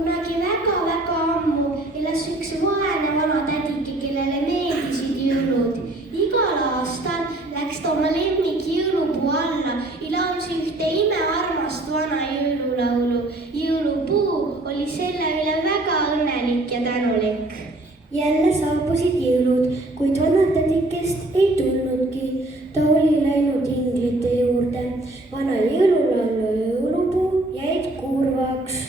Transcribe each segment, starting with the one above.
Kunagi väga-väga ammu elas üks vaene vana tädike, kellele meeldisid jõulud. Igal aastal läks ta oma lemmikjõulupuu alla ja laulis ühte imearmast vana jõululaulu. Jõulupuu oli selle üle väga õnnelik ja tänulik. Jälle saabusid jõulud, kuid vanad tädikest ei tulnudki. Ta oli läinud inglite juurde. Vana jõululaulu ja jõulupuu jäid kurvaks.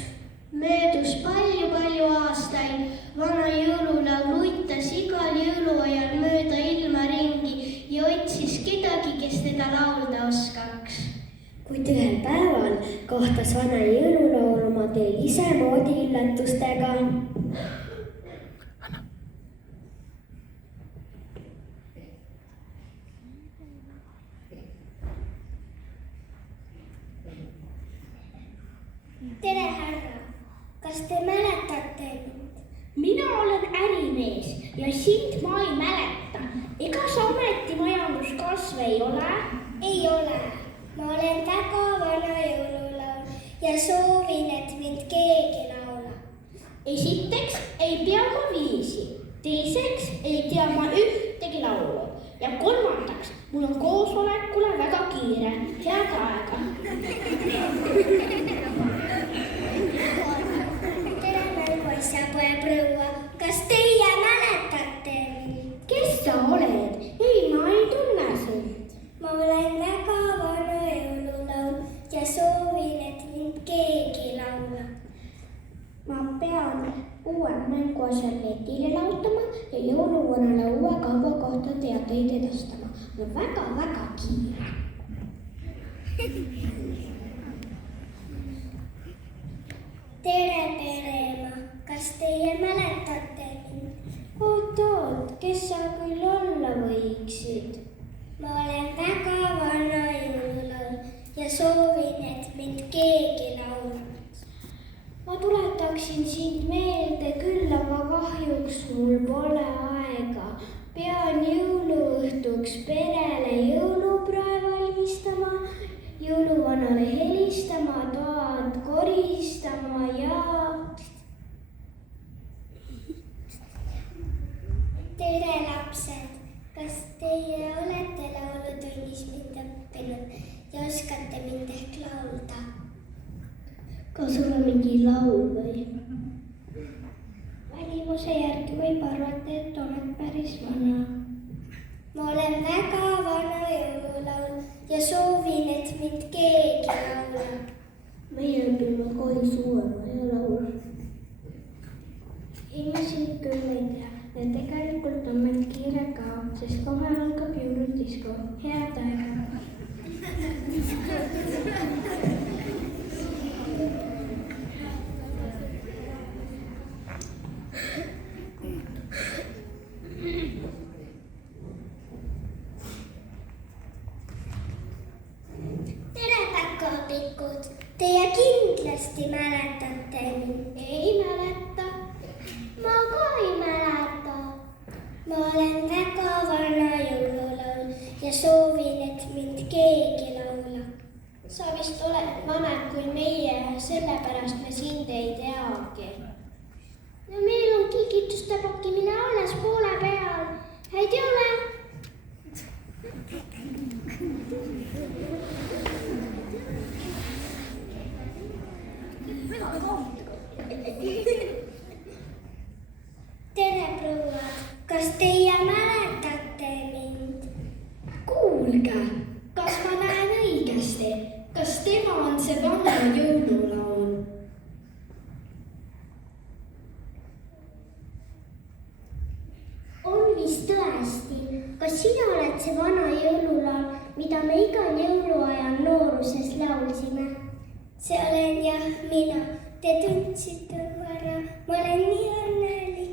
Möödus palju aastaid. Vana jõululaul uitas igal jõuluajal mööda ilma ringi ja otsis kedagi, kes teda laulda oskaks. Kuid ühel päeval kohtas vana jõululaul oma teel isemoodi üllatustega. Tere, härra! Kas te mäletate mind? Mina olen ärimees ja sind ma ei mäleta. Ega sa ometi majanduskasv ei ole? Ei ole. Ma olen väga vana jõululaul ja soovin, et mind keegi laulab. Esiteks ei pea ma viisi. Teiseks ei tea ma ühtegi laulu. Ja kolmandaks, mul on koosolekule väga kiire. Head aega! Tere, mänguasja poeproua! Kas teie mäletate mind? Kes sa oled? Ei, ma ei tunne sind. Ma olen väga vana jõululaul ja soovin, et mind keegi laulab. Ma pean uue mänguasja letile lautama ja jõuluvanale uue kauba kohta teateid edastama. Mul on väga kiire. Tere, pereema! Kas teie mäletate mind? Oot, kes sa küll olla võiksid? Ma olen väga vana jõululaul ja soovin, et mind keegi laulab. Ma tuletaksin sind meelde küll, aga kahjuks mul pole aega. Pean jõuluõhtuks perele jõuluprae valmistama, jõuluvanale helistama, toad koristama ja... Tere, lapsed! Kas teie olete laulutunnis mind õppinud ja oskate mind ehk laulda? Kas sul on mingi laul või? Välimuse järgi võib arvata, et oled päris vana. Ma olen väga vana jõululaul ja soovin, et mind keegi laulab. Meie õpime koolis uuema laulu. Ei, ma sind küll ei tea. Ja tegelikult on meil kiire ka, sest kohe algab jõuludisko. Head aega! Tere, päkapikud! Teie kindlasti mäletate mind. Ei mäleta. Ma ka ei mäleta. Ma olen väga vana jõululaul ja soovin, et mind keegi laulab. Sa vist oled vanem kui meie, sellepärast me sind ei teagi. No meil on kingituste pakkimine alles poole peal. Häid jõule! Tere, prouad! Kas teie mäletate mind? Kuulge, kas ma näen õigesti? Kas tema on see vana jõululaul? On vist tõesti. Kas sina oled see vana jõululaul, mida me igal jõuluajal nooruses laulsime? See olen jah mina. Te tundsite mu ära. Ma olen nii õnnelik.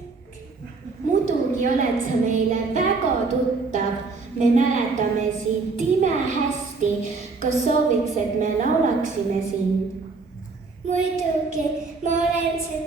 Muidugi oled sa meile väga tuttav. Me mäletame sind imehästi. Kas sooviks, et me laulaksime sind? Muidugi, ma olen see